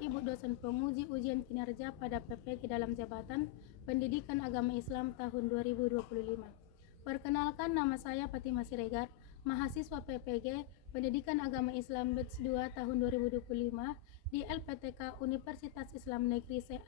Bapak Ibu dosen pemuji ujian kinerja pada PPG dalam jabatan Pendidikan Agama Islam tahun 2025. Perkenalkan, nama saya Fatimah Siregar, mahasiswa PPG Pendidikan Agama Islam Batch 2 tahun 2025 di LPTK Universitas Islam Negeri Syekh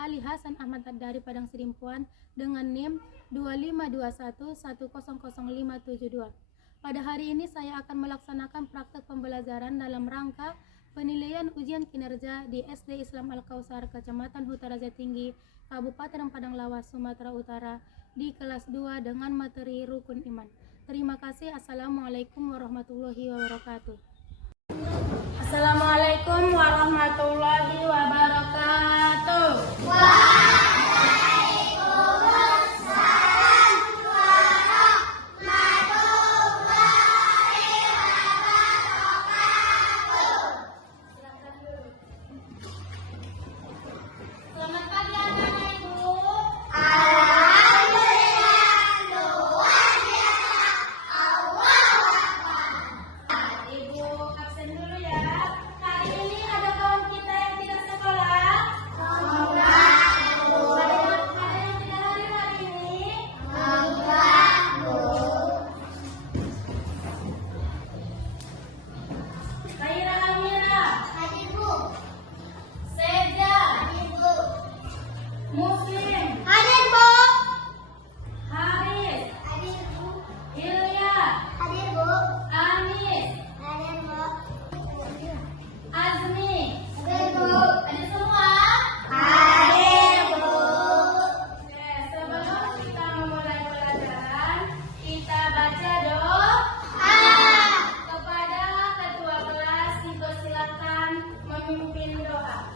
Ali Hasan Ahmad Ad-Dari Padang Sidimpuan dengan NIM 2521100572. Pada hari ini saya akan melaksanakan praktek pembelajaran dalam rangka penilaian ujian kinerja di SD Islam Al-Kausar, Kecamatan Huta Raja Tinggi, Kabupaten Padang Lawas, Sumatera Utara di kelas 2 dengan materi Rukun Iman. Terima kasih. Assalamualaikum warahmatullahi wabarakatuh. Assalamualaikum warahmatullahi wabarakatuh. Selamat pagi anak-anak Ibu. Ibu absen dulu ya. Hari ini ada kawan kita yang tidak sekolah. Ada yang tidak hadir hari ini. Khaira Amira. Seda. Muslim. Haris. Ilya. Anis. Azmi. Ada semua? Oke, sebelum kita memulai pelajaran, kita baca doa kepada ketua kelas. Dipersilakan memimpin doa.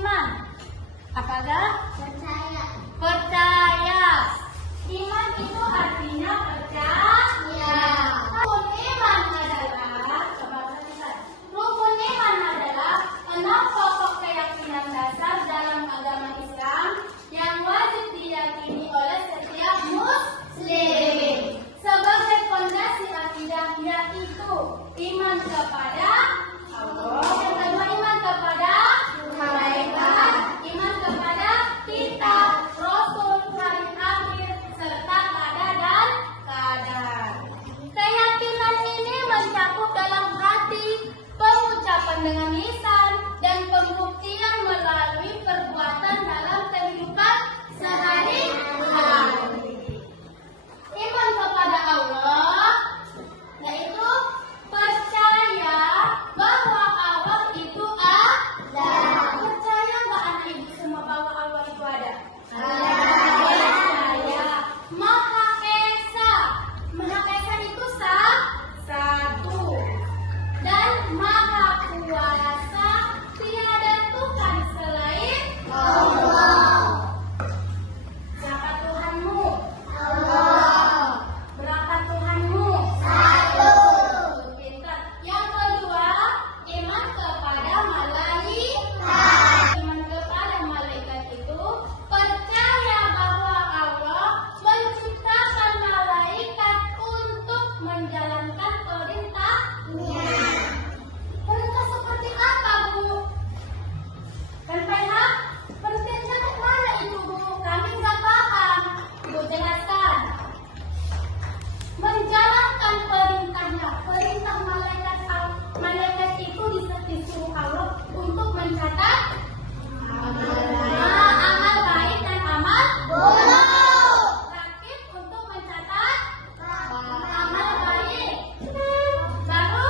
iman. Apakah? Percaya. Percaya. Iman itu artinya percaya. Rukun iman adalah, coba perhatikan. Rukun iman adalah 6 pokok keyakinan dasar dalam agama Islam yang wajib diyakini oleh setiap muslim. Sebagai fondasi akidah yaitu iman kepada Allah, yang kedua iman kepada malaikat, iman kepada kitab, rasul, hari akhir, serta qada dan qadar. Keyakinan ini mencakup dalam hati, pengucapan dengan lisan, dan pembuktian melalui perbuatan dalam kehidupan sehari-hari. Iman kepada Allah yaitu percaya bahwa Allah itu ada. Percaya nggak anak ibu semua bahwa Allah itu ada? Percaya. Maha Esa. Maha Esa itu satu. Dan Maha Kuasa, tiada Tuhan selain Allah. Siapa Tuhanmu? Allah. Berapa Tuhanmu? Satu. Pintar. Yang kedua, iman kepada malaikat. Iman kepada malaikat itu percaya bahwa Allah menciptakan malaikat untuk menjalankan perintahnya. Perintah seperti apa, Bu? Kan PH? Perintahnya mana itu, Bu? Kami nggak paham. Ibu jelaskan. Menjalankan perintahnya. Perintah malaikat itu disuruh Allah untuk mencatat amal baik dan amal buruk. Rakib untuk mencatat amal baik. Baru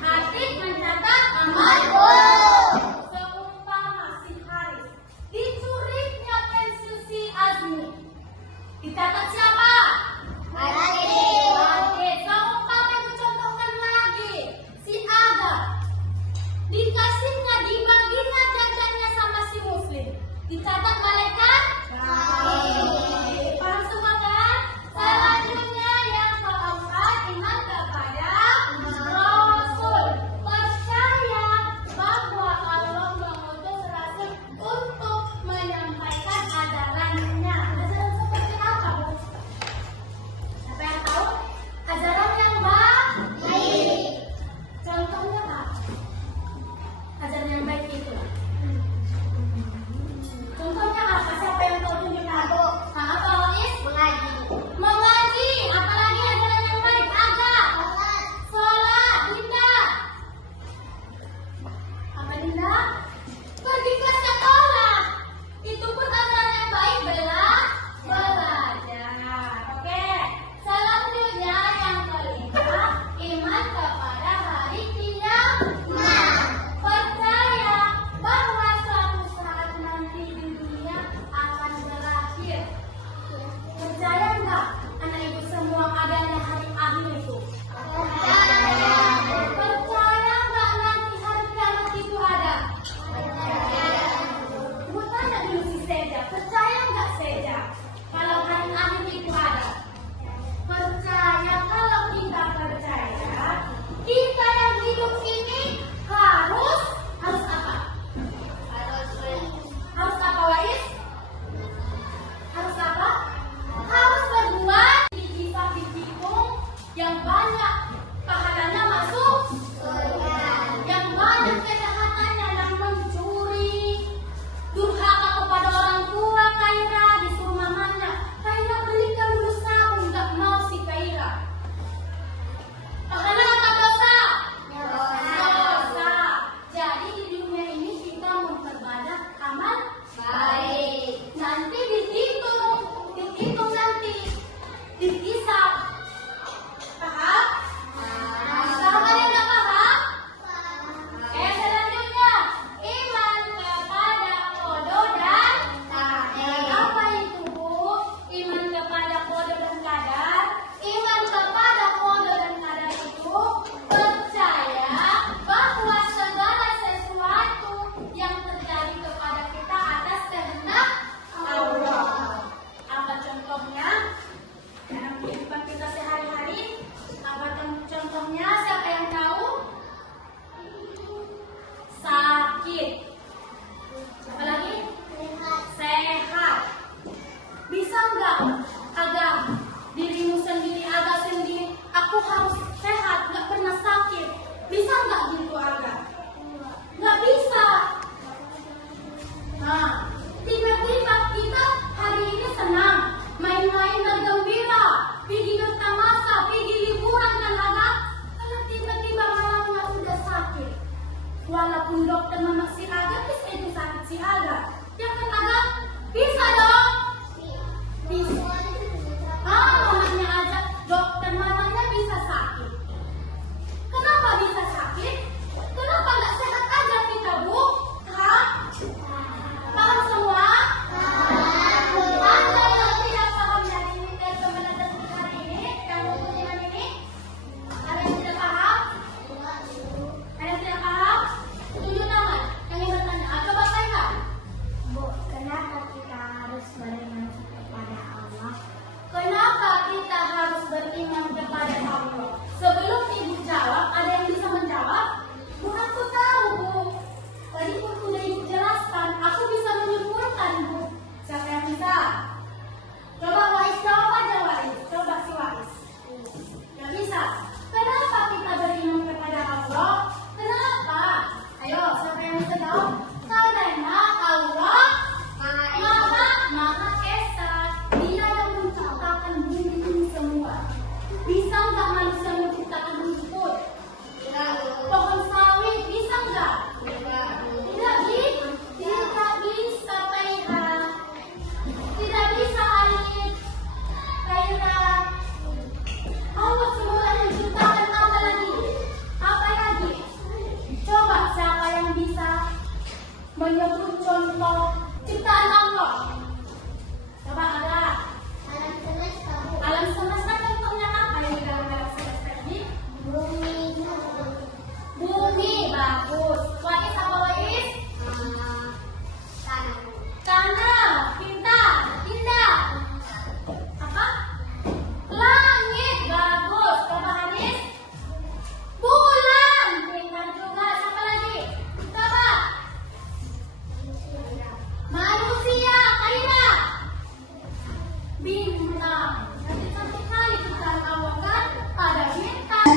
hati mencatat amal buruk. Seumpama si Haris dicurinya pensil si Azmi, dicatat siapa? Seumpama dicontohkan lagi si Aga, dikasihnya dibaginya jajannya sama si Muslim, dicatat malaikat? Paham semua kan? Selanjutnya yang keempat, iman kepada Rasul. Percaya bahwa Allah mengutus Rasul untuk menyampaikan ajarannya. Ajaran seperti apa, Bu?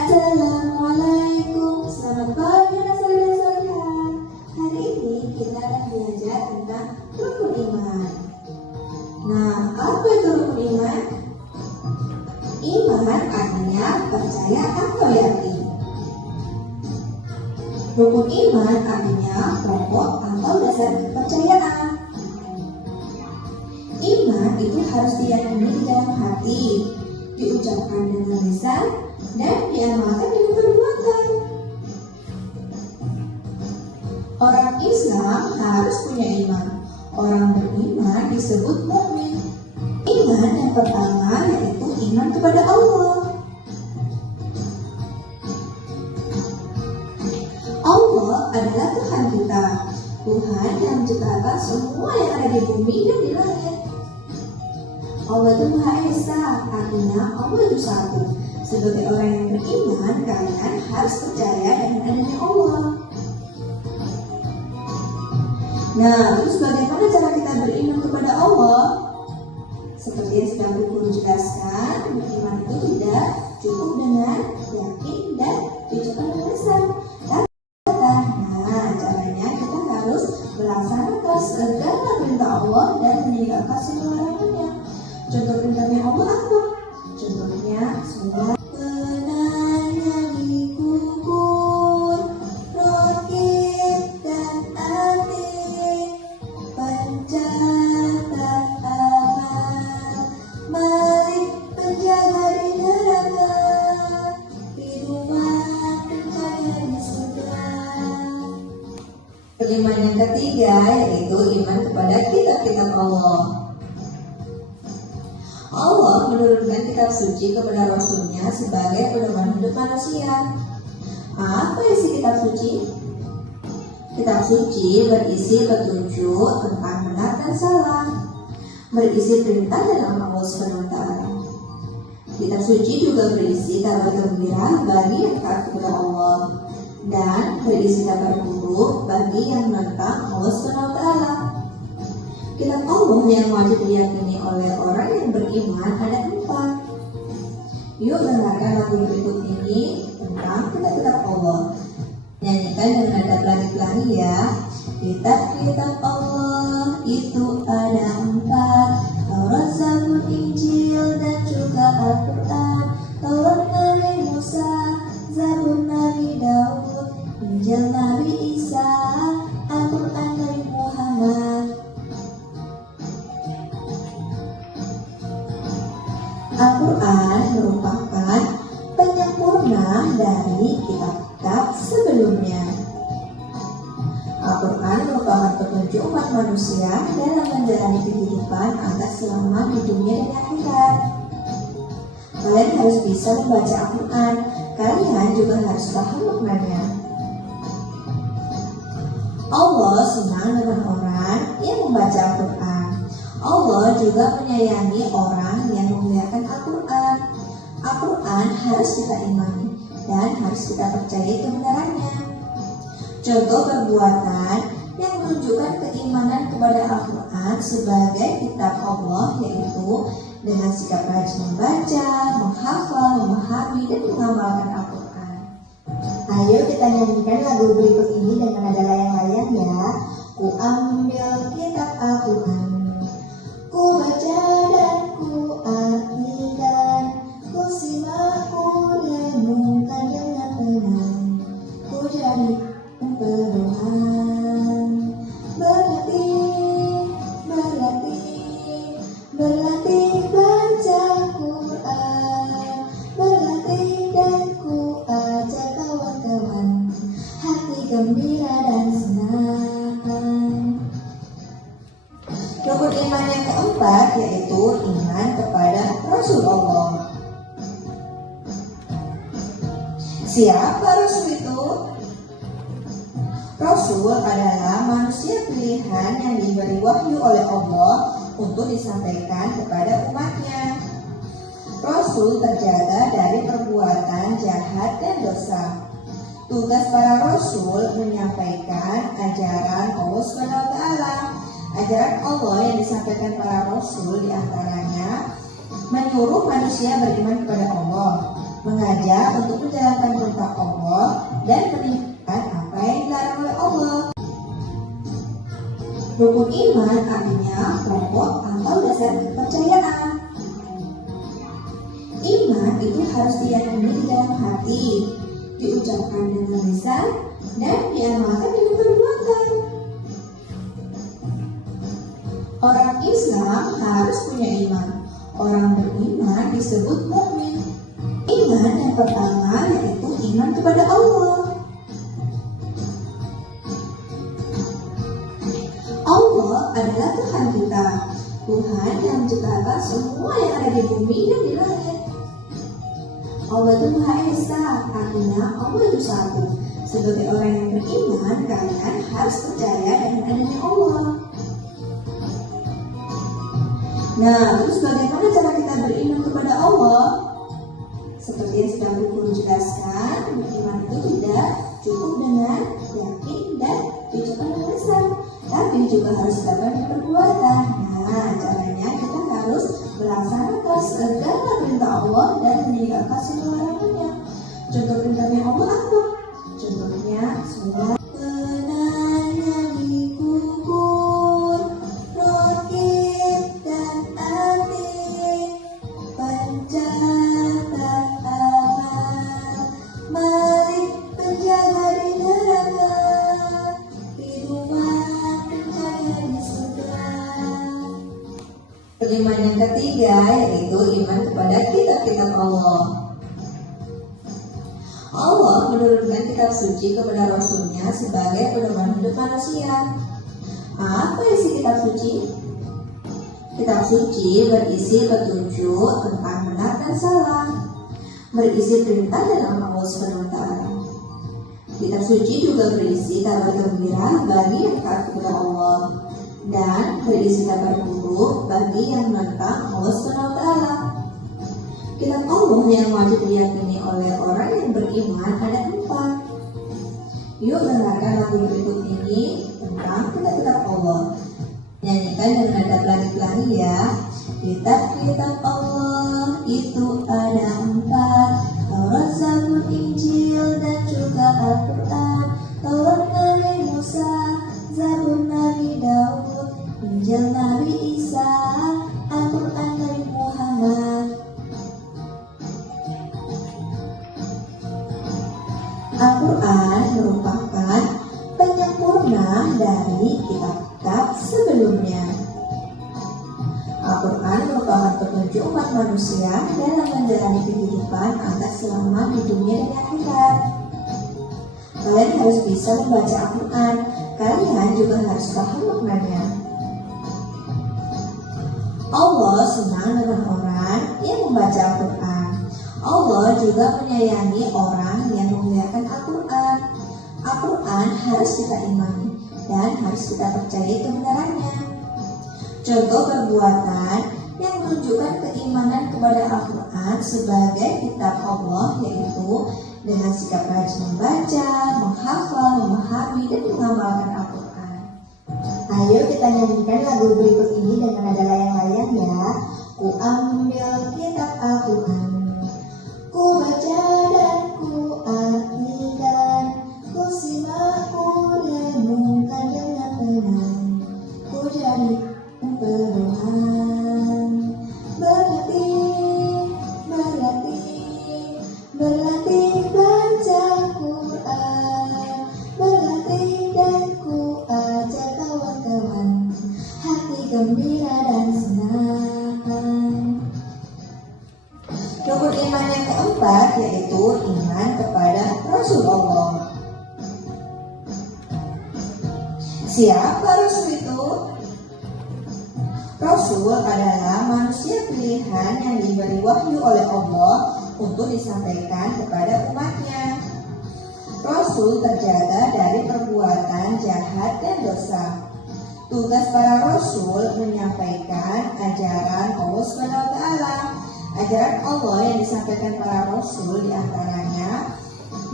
Assalamualaikum, selamat pagi saudara-saudara. Hari ini kita akan belajar tentang rukun iman. Nah, apa itu rukun iman? Iman artinya percaya atau yakin. Rukun iman artinya pokok atau dasar kepercayaan. Iman itu harus diyakini di dalam hati, diucapkan dengan lisan, dan diamalkan dengan perbuatan. Orang Islam harus punya iman. Orang beriman disebut mukmin. Iman yang pertama yaitu iman kepada Allah. Allah adalah Tuhan kita, Tuhan yang menciptakan semua yang ada di bumi dan di langit. Allah itu Maha Esa, artinya Allah itu satu. Sebagai orang yang beriman, kalian harus percaya dengan adanya Allah. Nah, terus bagaimana cara kita beriman kepada Allah? Seperti yang sudah guru jelaskan, beriman itu tidak cukup dengan yakin dan diucapkan dengan lisan. Nah, caranya kita harus melaksanakan segala perintah Allah dan meninggalkan semua larangannya. Contoh perintahnya Allah apa? Contohnya sholat. Penanya dikubur, rokib dan atik, pencatat amal, malik penjaga di neraka, di rumah penjaga di surga. Iman yang ketiga yaitu iman kepada kitab-kitab Allah. Allah menurunkan kitab suci kepada Rasulnya sebagai pedoman hidup manusia. Apa isi kitab suci? Kitab suci berisi petunjuk tentang benar dan salah, berisi perintah dan Allah SWT. Kitab suci juga berisi kabar gembira bagi yang taat kepada Allah dan berisi kabar buruk bagi yang menentang Allah SWT. Kitab Allah yang wajib diyakini oleh orang yang beriman ada 4. Yuk dengarkan lagu berikut ini tentang kitab-kitab Allah. Nyanyikan dengan nada pelangi-pelangi ya. Kitab-kitab Allah itu ada 4. Taurat, Zabur, Injil dan juga Al-Quran. Taurat Nabi Musa, Zabur Nabi Daud, Injil Nabi Isa, Al-Quran Nabi Muhammad. Al-Quran merupakan penyempurna dari kitab-kitab sebelumnya. Al-Quran merupakan petunjuk umat manusia dalam menjalani kehidupan agar selamat di dunia dan akhirat. Kalian harus bisa membaca Al-Quran. Kalian juga harus paham maknanya. Allah senang dengan orang yang membaca Al-Quran. Allah juga menyayangi orang yang memuliakan Al-Quran. Al-Quran harus kita imani dan harus kita percayai kebenarannya. Contoh perbuatan yang menunjukkan keimanan kepada Al-Quran sebagai kitab Allah yaitu dengan sikap rajin membaca, menghafal, memahami, dan mengamalkan Al-Quran. Ayo kita nyanyikan lagu berikut ini dengan nada layang-layang ya. Ku ambil kitab Al-Quran, ku baca dan ku artikan, ku simak, ku renungkan dengan tenang, ku jadi pedoman. Berlatih baca Quran, berlatih dan ku ajak kawan-kawan, hati gembira dan senang. Rukun iman yang keempat yaitu iman kepada Rasul Allah. Siapa Rasul itu? Rasul adalah manusia pilihan yang diberi wahyu oleh Allah untuk disampaikan kepada umatnya. Rasul terjaga dari perbuatan jahat dan dosa. Tugas para Rasul menyampaikan ajaran Allah SWT. Ajaran Allah yang disampaikan para Rasul diantaranya menyuruh manusia beriman kepada Allah, mengajak untuk menjalankan perintah Allah dan meninggalkan apa yang dilarang oleh Allah. Rukun iman artinya pokok atau dasar kepercayaan. Iman itu harus diyakini di dalam hati, diucapkan dengan lisan, dan diamalkan dengan perbuatan. Orang Islam harus punya iman. Orang beriman disebut mukmin. Iman yang pertama yaitu iman kepada Allah. Allah adalah Tuhan kita, Tuhan yang menciptakan semua yang ada di bumi dan di langit. Allah itu Maha Esa, artinya Allah itu satu. Sebagai orang yang beriman, kalian harus percaya dengan adanya Allah. Nah, terus bagaimana cara kita beriman kepada Allah? Seperti yang sudah guru jelaskan, beriman itu tidak cukup dengan yakin dan diucapkan dengan lisan, tapi juga harus dilakukan dengan perbuatan. Nah, caranya kita harus melaksanakan segala perintah Allah dan meninggalkan semua larangannya. Contoh perintahnya Allah apa? Contohnya sholat. Iman yang ketiga yaitu iman kepada kitab-kitab Allah. Allah menurunkan kitab suci kepada Rasulnya sebagai pedoman hidup manusia. Apa isi kitab suci? Kitab suci berisi petunjuk tentang benar dan salah, berisi perintah dan Allah SWT. Kitab suci juga berisi kabar gembira bagi yang taat kepada Allah dan berisi kabar buruk bagi yang menentang Allah SWT. Kitab Allah yang wajib diyakini oleh orang yang beriman ada 4. Yuk dengarkan lagu berikut ini tentang kitab-kitab Allah. Nyanyikan dengan nada pelangi-pelangi ya. Kitab-kitab Allah itu ada 4, Taurat, Zabur, Injil, dan juga Al-Quran. Taurat Nabi Musa, Zabur Nabi Daud, Injil Nabi Isa, Al-Quran Nabi Muhammad. Al-Quran merupakan penyempurna dari kitab-kitab sebelumnya. Al-Quran merupakan petunjuk umat manusia dalam menjalani kehidupan agar selamat di dunia dan akhirat. Kalian harus bisa membaca Al-Quran. Kalian juga harus paham maknanya. Allah senang dengan orang yang membaca Al-Quran. Allah juga menyayangi orang yang memuliakan Al-Quran. Al-Quran harus kita imani dan harus kita percayai kebenarannya. Contoh perbuatan yang menunjukkan keimanan kepada Al-Quran sebagai kitab Allah yaitu dengan sikap rajin membaca, menghafal, memahami, dan mengamalkan Al-Quran. Ayo kita nyanyikan lagu berikut ini dengan nada layang-layang ya. Ku ambil kitab Al-Quran, ku baca dan ku artikan, ku simak, ku renungkan dengan tenang, ku jadi pedoman. Berlatih baca Quran, berlatih dan ku ajak kawan-kawan, hati gembira dan senang. Rukun iman yang keempat yaitu iman kepada Rasulullah. Siapa Rasul itu? Rasul adalah manusia pilihan yang diberi wahyu oleh Allah untuk disampaikan kepada umatnya. Rasul terjaga dari perbuatan jahat dan dosa. Tugas para Rasul menyampaikan ajaran Allah SWT. Ajaran Allah yang disampaikan para Rasul diantaranya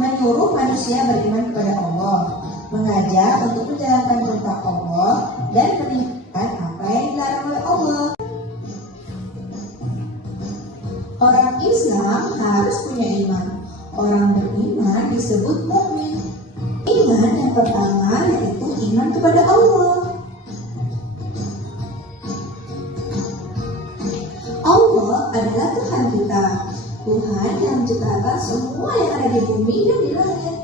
menyuruh manusia beriman kepada Allah, mengajak untuk menjalankan perintah Allah, dan meninggalkan apa yang dilarang oleh Allah. Orang Islam Islam harus punya iman. Orang beriman disebut mukmin. Iman yang pertama yaitu iman kepada Allah. Allah adalah Tuhan kita, Tuhan yang menciptakan semua yang ada di bumi dan di langit.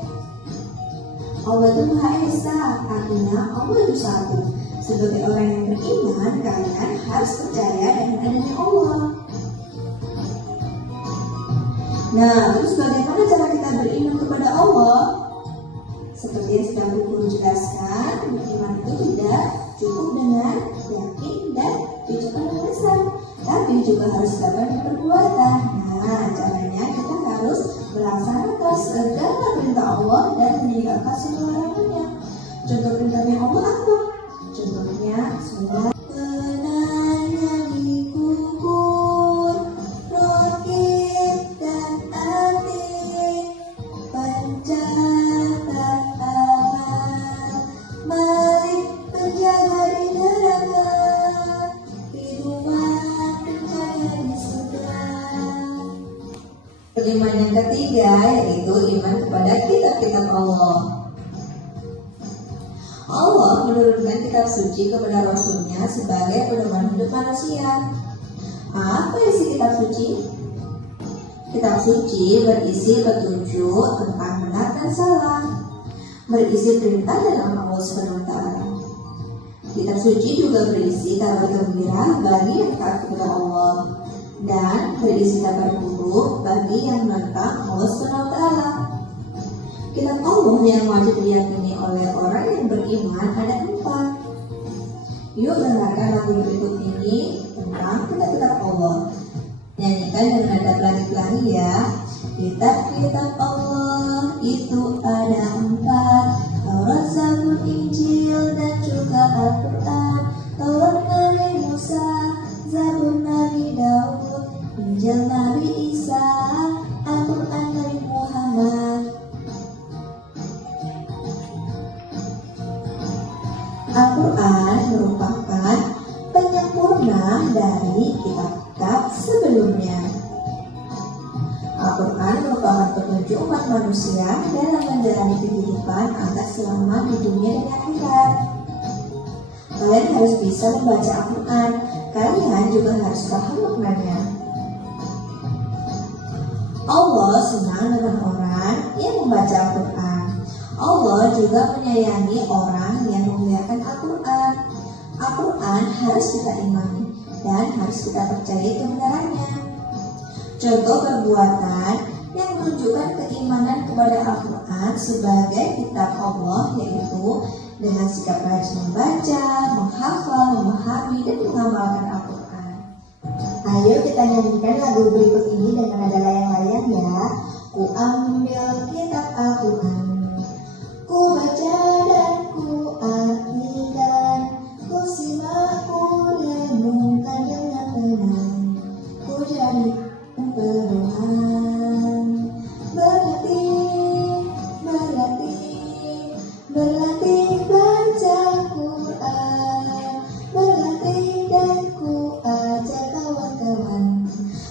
Allah itu Maha Esa, artinya Allah itu satu. Sebagai orang yang beriman, kalian harus percaya dengan adanya Allah. Nah, terus bagaimana cara kita beriman kepada Allah? Seperti yang sudah Bu Guru jelaskan, beriman itu tidak cukup dengan yakin dan ucapan lisan, tapi juga harus dapat perbuatan. Nah, caranya kita harus melaksanakan segala perintah Allah dan meninggalkan semua larangannya. Contoh perintahnya Allah apa? Contohnya sholat. Iman yang ketiga yaitu iman kepada kitab-kitab Allah. Allah menurunkan kitab suci kepada Rasulnya sebagai pedoman hidup manusia. Apa isi kitab suci? Kitab suci berisi petunjuk tentang benar dan salah, berisi perintah dan Allah SWT. Kitab suci juga berisi kabar gembira bagi yang taat kepada Allah dan berisi kabar buruk bagi yang menentang Allah SWT. Kitab Allah yang wajib diyakini oleh orang yang beriman ada 4. Yuk dengarkan lagu berikut ini tentang kitab-kitab Allah. Nyanyikan dengan nada pelangi-pelangi ya. Kitab-kitab Allah itu ada 4, Taurat, Zabur, Injil, dan juga Al-Quran. Taurat Nabi Musa, Zabur Nabi Daud, Injil Nabi Isa, Al-Quran Nabi Muhammad. Al-Quran merupakan penyempurna dari kitab-kitab sebelumnya. Al-Quran merupakan petunjuk umat manusia dalam menjalani kehidupan agar selamat di dunia dan akhirat. Kalian harus bisa membaca Al-Quran. Kalian juga harus paham maknanya. Allah senang dengan orang yang membaca Al-Quran. Allah juga menyayangi orang yang memuliakan Al-Quran. Al-Quran harus kita imani dan harus kita percayai kebenarannya. Contoh perbuatan yang menunjukkan keimanan kepada Al-Quran sebagai kitab Allah yaitu dengan sikap rajin membaca, menghafal, memahami, dan mengamalkan Al-Quran. Ayo kita nyanyikan lagu berikut ini dengan nada layang-layang ya. Ku ambil kitab Al-Quran, ku baca dan ku artikan, ku simak, ku renungkan dengan tenang, ku jadi pedoman. Berlatih baca Quran, berlatih dan ku ajak kawan-kawan,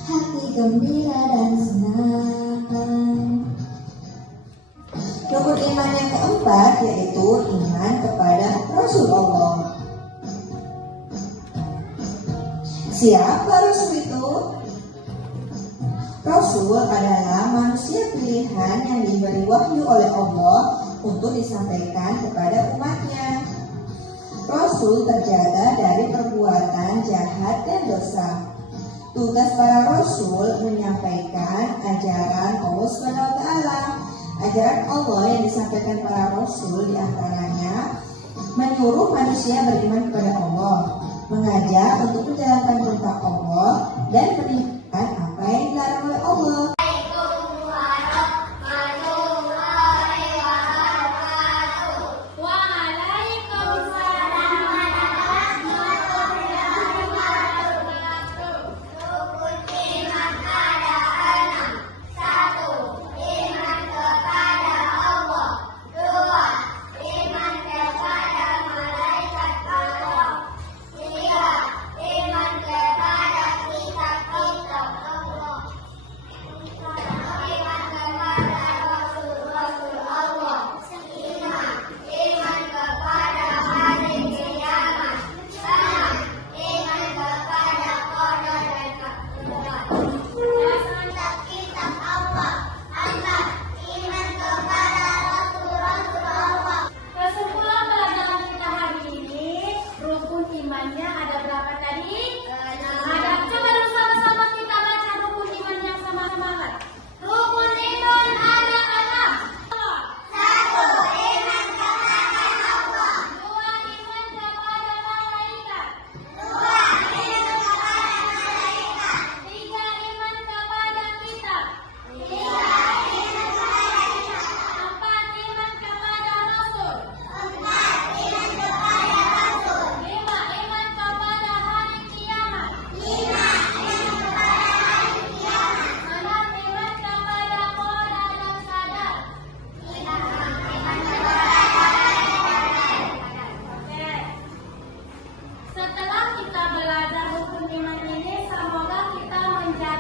hati gembira dan senang. Rukun iman yang keempat yaitu iman kepada Rasulullah. Siapa Rasul itu? Rasul adalah manusia pilihan yang diberi wahyu oleh Allah untuk disampaikan kepada umatnya. Rasul terjaga dari perbuatan jahat dan dosa. Tugas para Rasul menyampaikan ajaran Allah SWT. Ajaran Allah yang disampaikan para Rasul diantaranya menyuruh manusia beriman kepada Allah, mengajar untuk menjalankan perintah Allah, dan meninggalkan apa yang dilarang oleh Allah.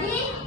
Febri,